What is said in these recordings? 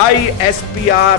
ISPR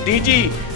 DG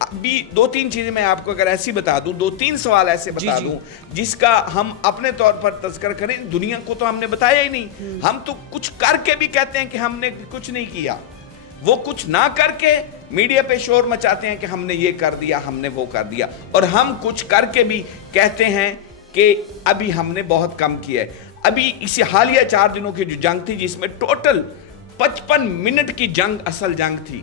ابھی 2-3 چیزیں میں آپ کو اگر ایسی بتا دوں, 2-3 سوال ایسے بتا دوں جس کا ہم اپنے طور پر تذکر کریں, دنیا کو تو ہم نے بتایا ہی نہیں. ہم تو کچھ کر کے بھی کہتے ہیں کہ ہم نے کچھ نہیں کیا, وہ کچھ نہ کر کے میڈیا پہ شور مچاتے ہیں کہ ہم نے یہ کر دیا, ہم نے وہ کر دیا, اور ہم کچھ کر کے بھی کہتے ہیں کہ ابھی ہم نے بہت کم کیا ہے. ابھی اسی حالیہ 4 دنوں کی جو جنگ تھی جس میں ٹوٹل 55 منٹ کی جنگ اصل جنگ تھی,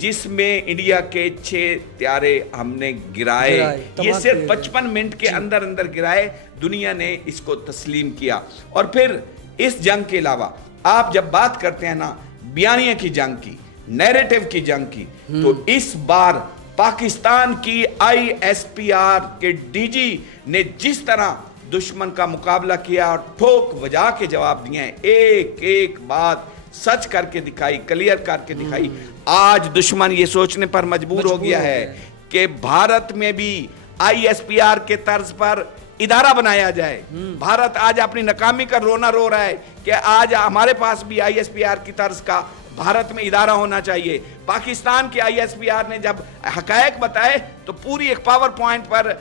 جس میں انڈیا کے 6 طیارے ہم نے گرائے. یہ صرف 55 منٹ کے اندر گرائے, دنیا نے اس کو تسلیم کیا. اور پھر اس جنگ کے علاوہ آپ جب بات کرتے ہیں نا بیانیہ کی جنگ کی, نیریٹو کی جنگ کی, تو اس بار پاکستان کی ISPR کے DG نے جس طرح دشمن کا مقابلہ کیا اور ٹھوک بجا کے جواب دیے ہیں, ایک ایک بات سچ کر کے دکھائی, کلیئر کر کے دکھائی. آج دشمن یہ سوچنے پر مجبور ہو گیا ہے کہ بھارت میں بھی ISPR کے طرز پر ادارہ بنایا جائے. بھارت آج اپنی ناکامی کا رونا رو رہا ہے کہ آج ہمارے پاس بھی ISPR کی طرز کا بھارت میں ادارہ ہونا چاہیے. پاکستان کے ISPR نے جب حقائق بتائے تو پوری ایک پاور پوائنٹ پر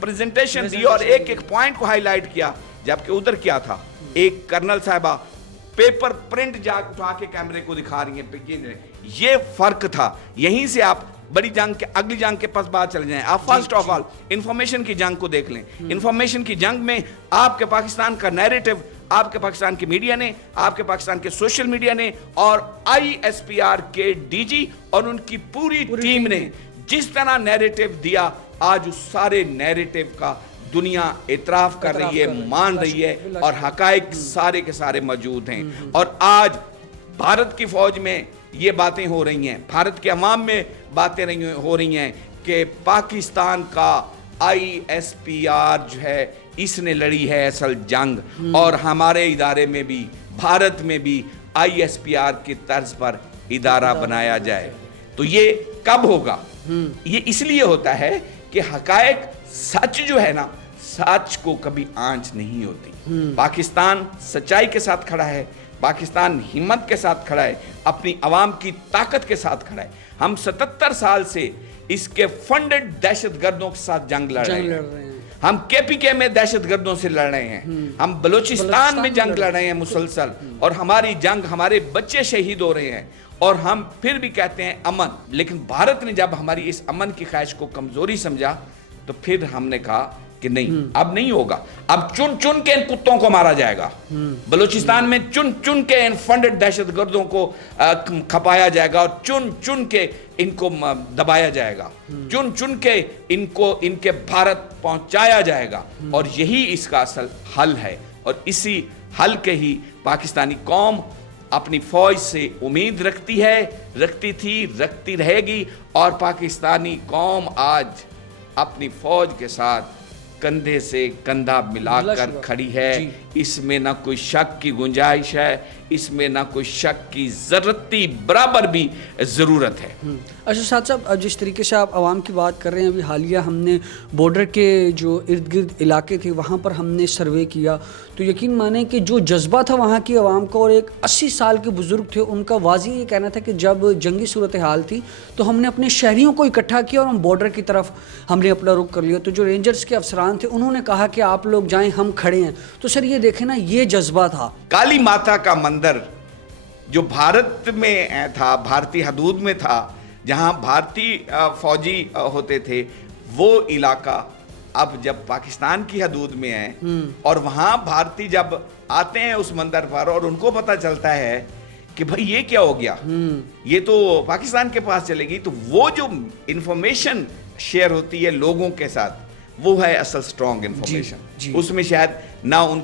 پریزنٹیشن دی اور ایک ایک پوائنٹ کو ہائی لائٹ کیا, جبکہ ادھر کیا تھا, ایک کرنل صاحبہ پیپر پرنٹ جا اٹھا کے کیمرے کو دکھا رہی ہیں. یہ فرق تھا. یہیں سے آپ بڑی جنگ کے اگلی جنگ کے پاس بات چل جائیں. آپ فرسٹ آف آل انفارمیشن کی جنگ کو دیکھ لیں. انفارمیشن کی جنگ میں آپ کے پاکستان کا نیریٹو, آپ کے پاکستان کی میڈیا نے, آپ کے پاکستان کے سوشل میڈیا نے اور ISPR کے DG اور ان کی پوری ٹیم نے جس طرح نیریٹو دیا, آج اس سارے نیریٹو کا دنیا اعتراف کر رہی ہے, مان رہی ہے, اور حقائق سارے کے سارے موجود ہیں. اور آج بھارت کی فوج میں یہ باتیں ہو رہی ہیں, بھارت کے عوام میں باتیں ہو رہی ہیں کہ پاکستان کا ISPR جو ہے اس نے لڑی ہے اصل جنگ, اور ہمارے ادارے میں بھی, بھارت میں بھی ISPR کی طرز پر ادارہ بنایا جائے. تو یہ کب ہوگا؟ یہ اس لیے ہوتا ہے کہ حقائق, سچ جو ہے نا, سچ کو کبھی آنچ نہیں ہوتی. پاکستان سچائی کے ساتھ کھڑا ہے, پاکستان ہمت کے ساتھ کھڑا ہے, اپنی عوام کی طاقت کے ساتھ کھڑا ہے. ہم 77 سال سے اس کے فنڈڈ دہشت گردوں کے ساتھ جنگ لڑ رہے ہیں. ہم KPK میں دہشت گردوں سے لڑ رہے ہیں, ہم بلوچستان میں جنگ لڑ رہے ہیں مسلسل, اور ہماری جنگ, ہمارے بچے شہید ہو رہے ہیں, اور ہم پھر بھی کہتے ہیں امن. لیکن بھارت نے جب ہماری اس امن کی خواہش کو کمزوری سمجھا تو پھر ہم نے کہا کہ نہیں, اب نہیں ہوگا, اب چن چن کے ان کتوں کو مارا جائے گا. بلوچستان میں چن چن کے ان فنڈڈ دہشت گردوں کو کھپایا جائے گا, اور چن چن کے ان کو دبایا جائے گا, چن چن کے ان کو ان کے بھارت پہنچایا جائے گا. اور یہی اس کا اصل حل ہے, اور اسی حل کے ہی پاکستانی قوم اپنی فوج سے امید رکھتی ہے, رکھتی تھی, رکھتی رہے گی. اور پاکستانی قوم آج اپنی فوج کے ساتھ کندھے سے کندھا ملا کر کھڑی ہے. اس میں نہ کوئی شک کی گنجائش ہے, اس میں نہ کوئی شک کی ذرتی برابر بھی ضرورت ہے. اچھا سعد صاحب, جس طریقے سے آپ عوام کی بات کر رہے ہیں, ابھی حالیہ ہم نے بارڈر کے جو ارد گرد علاقے تھے وہاں پر ہم نے سروے کیا, تو یقین مانیں کہ جو جذبہ تھا وہاں کی عوام کا, اور ایک 80 سال کے بزرگ تھے, ان کا واضح یہ کہنا تھا کہ جب جنگی صورتحال تھی تو ہم نے اپنے شہریوں کو اکٹھا کیا اور ہم بارڈر کی طرف ہم نے اپنا رخ کر لیا. تو جو رینجرز کے افسران تھے انہوں نے کہا کہ آپ لوگ جائیں, ہم کھڑے ہیں. تو سر یہ دیکھیں نا, یہ جذبہ تھا. کالی ماتا کا مندر جو بھارت میں تھا, بھارتی حدود میں تھا, جہاں بھارتی فوجی ہوتے تھے, وہ علاقہ اب جب پاکستان کی حدود میں ہے, اور وہاں بھارتی جب آتے ہیں اس مندر پر اور ان کو پتہ چلتا ہے کہ بھئی یہ کیا ہو گیا, یہ تو پاکستان کے پاس چلے گی, تو وہ جو انفارمیشن شیئر ہوتی ہے لوگوں کے ساتھ, وہ ہے اصل سٹرونگ انفارمیشن. اس میں شاید نہ ان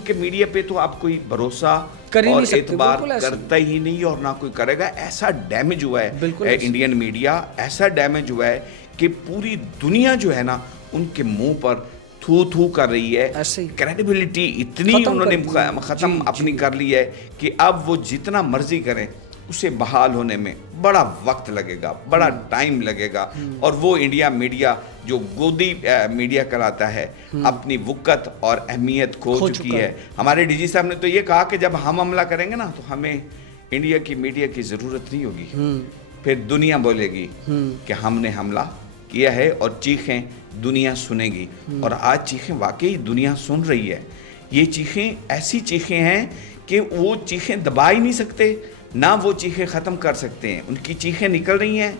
کے میڈیا پہ تو آپ کوئی بھروسہ اور اعتبار کرتا ہی نہیں, اور نہ کوئی کرے گا. ایسا ڈیمیج ہوا ہے انڈین میڈیا, ایسا ڈیمیج ہوا ہے کہ پوری دنیا جو ہے نا ان کے منہ پر تھو تھو کر رہی ہے. کریڈیبلٹی اتنی انہوں نے ختم اپنی کر لی ہے کہ اب وہ جتنا مرضی کریں اسے بحال ہونے میں بڑا وقت لگے گا, بڑا ٹائم لگے گا. اور وہ انڈیا میڈیا جو گودی میڈیا کراتا ہے اپنی وقت اور اہمیت کھو چکی ہے. ہمارے DG صاحب نے تو یہ کہا کہ جب ہم حملہ کریں گے نا تو ہمیں انڈیا کی میڈیا کی ضرورت نہیں ہوگی, پھر دنیا بولے گی کہ ہم نے حملہ کیا ہے اور چیخیں دنیا سنے گی. اور آج چیخیں واقعی دنیا سن رہی ہے. یہ چیخیں ایسی چیخیں ہیں کہ وہ چیخیں دبا ہی نہیں سکتے, نہ وہ چیخیں ختم کر سکتے ہیں. ان کی چیخیں نکل رہی ہیں,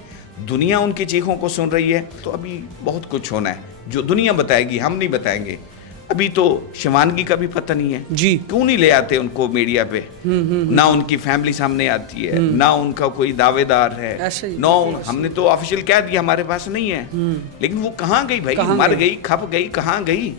دنیا ان کی چیخوں کو سن رہی ہے. تو ابھی بہت کچھ ہونا ہے جو دنیا بتائے گی, ہم نہیں بتائیں گے. ابھی تو شیوانگی کا بھی پتہ نہیں ہے جی, کیوں نہیں لے آتے ان کو میڈیا پہ. نہ ان کی فیملی سامنے آتی ہے, نہ ان کا کوئی دعوے دار ہے, نہ ہم نے تو آفیشیل کہہ دیا ہمارے پاس نہیں ہے. لیکن وہ کہاں گئی بھائی, مر گئی, کھپ گئی, کہاں گئی؟